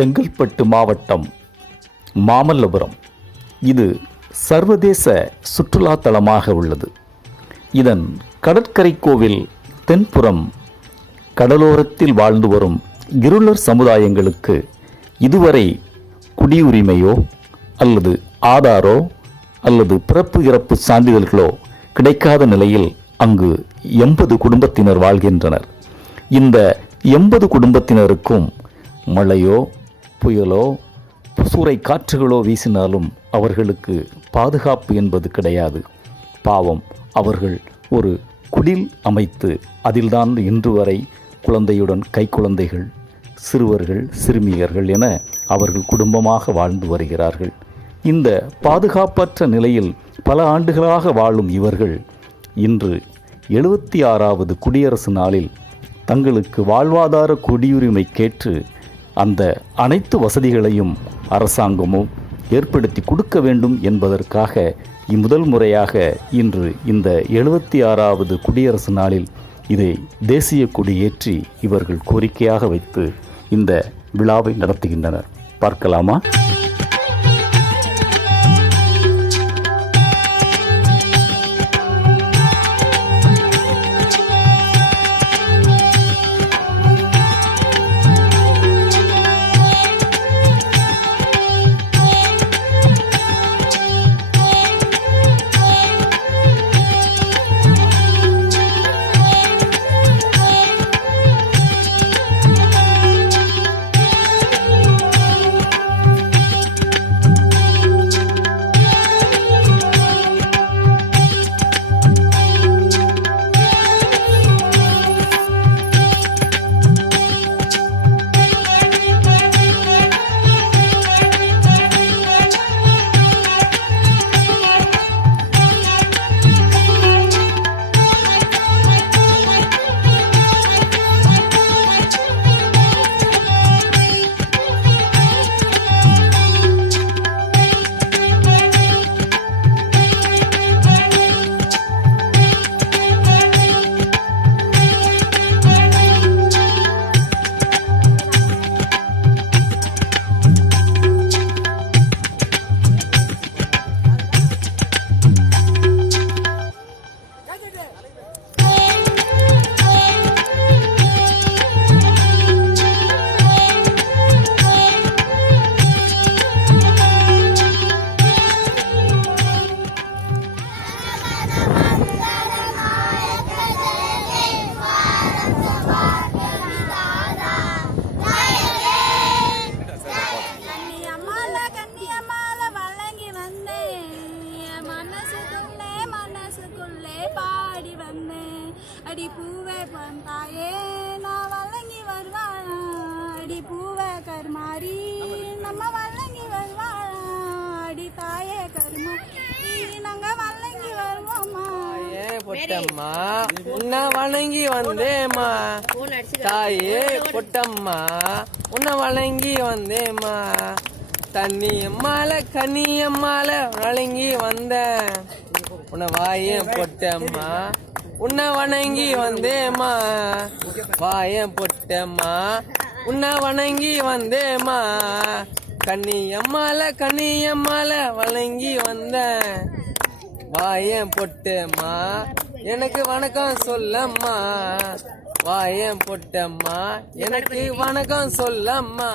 செங்கல்பட்டு மாவட்டம் மாமல்லபுரம். இது சர்வதேச சுற்றுலா தலமாக உள்ளது. இதன் கடற்கரை கோவில் தென்புறம் கடலோரத்தில் வாழ்ந்து வரும் இருளர் சமுதாயங்களுக்கு இதுவரை குடியுரிமையோ அல்லது ஆதாரோ அல்லது பிறப்பு இறப்பு சான்றிதழ்களோ கிடைக்காத நிலையில் அங்கு 80 குடும்பத்தினர் வாழ்கின்றனர். இந்த 80 குடும்பத்தினருக்கும் மழையோ புயலோ சூறை காற்றுகளோ வீசினாலும் அவர்களுக்கு பாதுகாப்பு என்பது கிடையாது. பாவம், அவர்கள் ஒரு குடில் அமைத்து அதில்தான் இன்று வரை குழந்தையுடன் கைக்குழந்தைகள், சிறுவர்கள், சிறுமியர்கள் என அவர்கள் குடும்பமாக வாழ்ந்து வருகிறார்கள். இந்த பாதுகாப்பற்ற நிலையில் பல ஆண்டுகளாக வாழும் இவர்கள் இன்று 76வது குடியரசு நாளில் தங்களுக்கு வாழ்வாதார குடியுரிமை கேட்டு அந்த அனைத்து வசதிகளையும் அரசாங்கமும் ஏற்படுத்தி கொடுக்க வேண்டும் என்பதற்காக முதல் முறையாக இன்று இந்த 76வது குடியரசு நாளில் இதை தேசிய கொடி ஏற்றி இவர்கள் கோரிக்கையாக வைத்து இந்த விழாவை நடத்துகின்றனர். பார்க்கலாமா? அடி பூவே பந்தாயே நான் வழங்கி வருவாளா, அடி பூவே கருமாரி நம்ம வழங்கி வருவாளா, அடி தாயே கருமாரி நாங்க வழங்கி வருவோம்மா. பொட்டம்மா உன்னை வணங்கி வந்தேம்மா, தாயே பொட்டம்மா உன்னை வணங்கி வந்தேம்மா, தண்ணியம்மால கண்ணியம்மால வழங்கி வந்தேன், உன்னை வாயே பொட்டம்மா உன்னை வணங்கி வந்தேம்மா, வாயம் பொட்டம்மா உன்னை வணங்கி வந்தேம்மா, கண்ணியம்மால கண்ணியம்மால வணங்கி வந்தேன், வாயம் பொட்டம்மா எனக்கு வணக்கம் சொல்லம்மா, வாயம் பொட்டம்மா எனக்கு வணக்கம் சொல்லம்மா.